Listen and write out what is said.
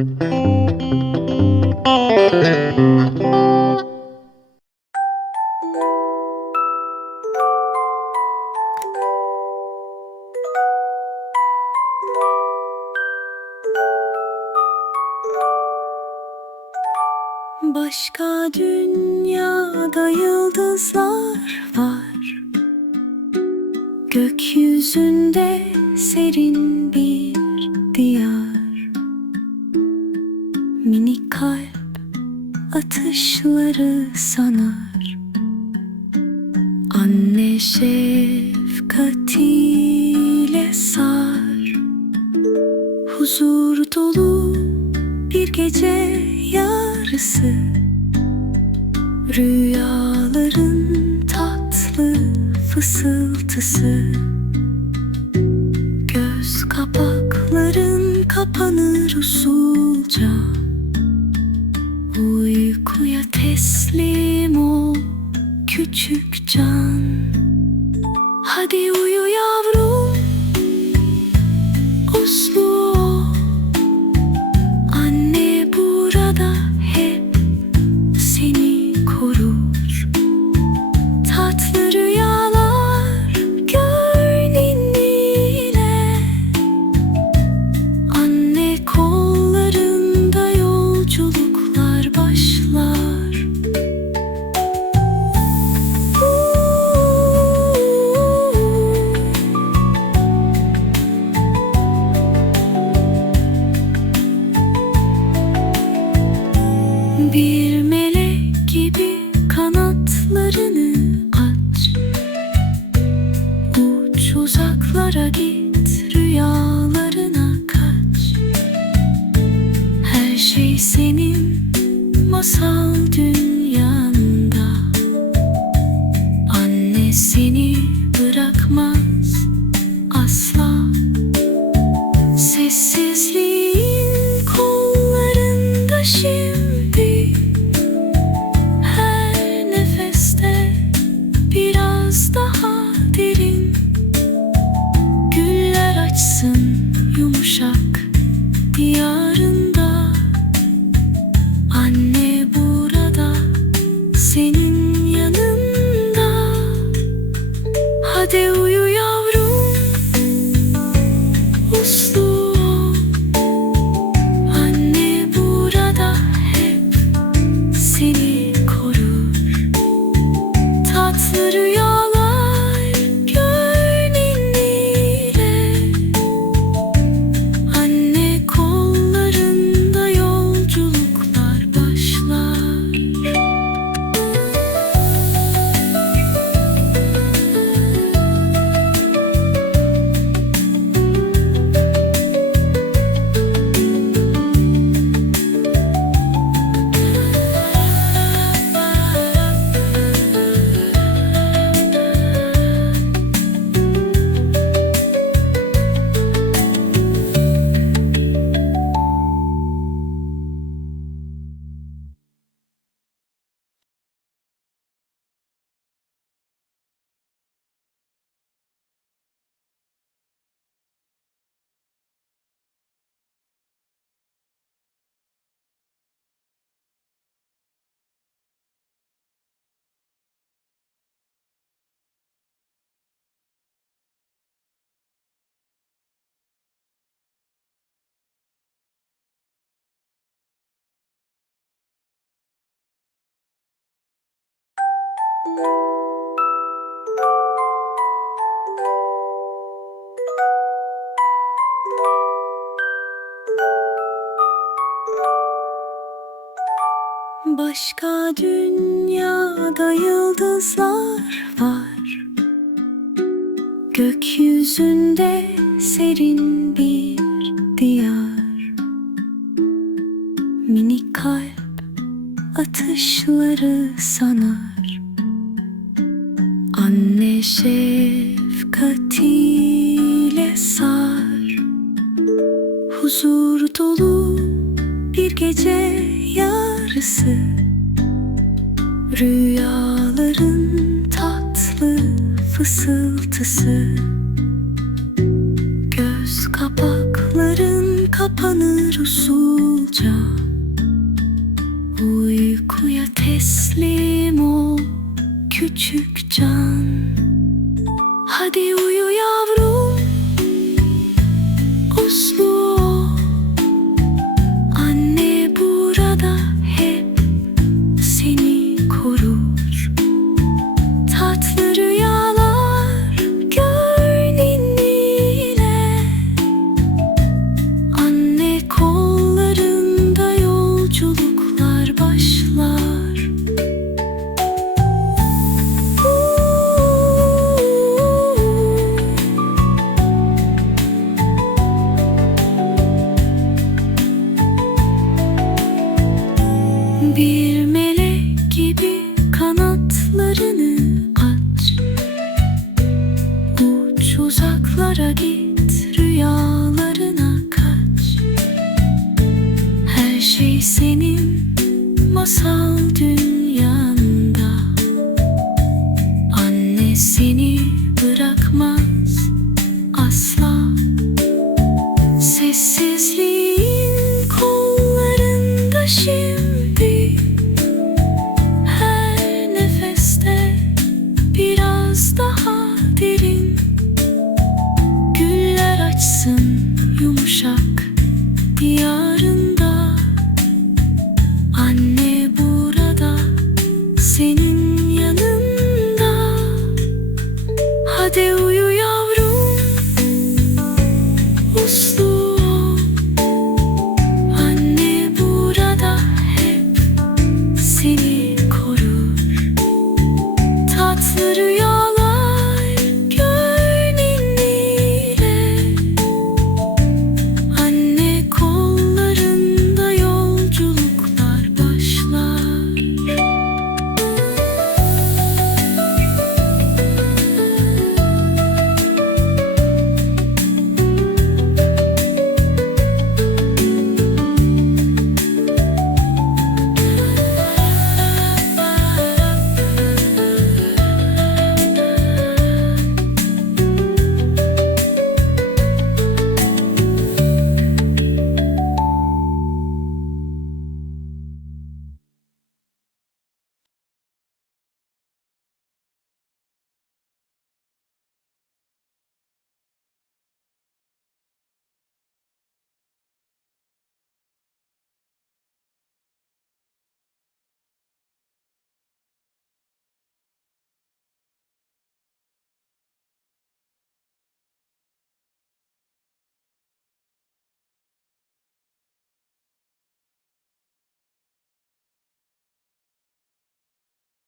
Başka dünyada yıldızlar var. Gökyüzünde serin bir diyar Minik kalp atışları sanar. Anne şefkatiyle sar. Huzur dolu bir gece yarısı. Rüyaların tatlı fısıltısı. Göz kapakların kapanır usulca teslim ol küçük can. Hadi uyu Bir melek gibi kanatlarını aç. Uç uzaklara git rüyalarına kaç. Her şey senin masal dünyanda. Anne bırakmaz asla. Sessizliğin kollarında şimdi Başka dünyada yıldızlar var. Gökyüzünde serin bir diyar. Minik kalp atışları sanar Beni şefkatiyle sar. Huzur dolu bir gece yarısı. Rüyaların tatlı fısıltısı. Göz kapakların kapanır usulca. Uykuya teslim ol küçük can. 地无语。kanatlarını aç. Uç uzaklara git rüyalarına kaç. Her şey senin masal yumuşak yarında Anne burada seni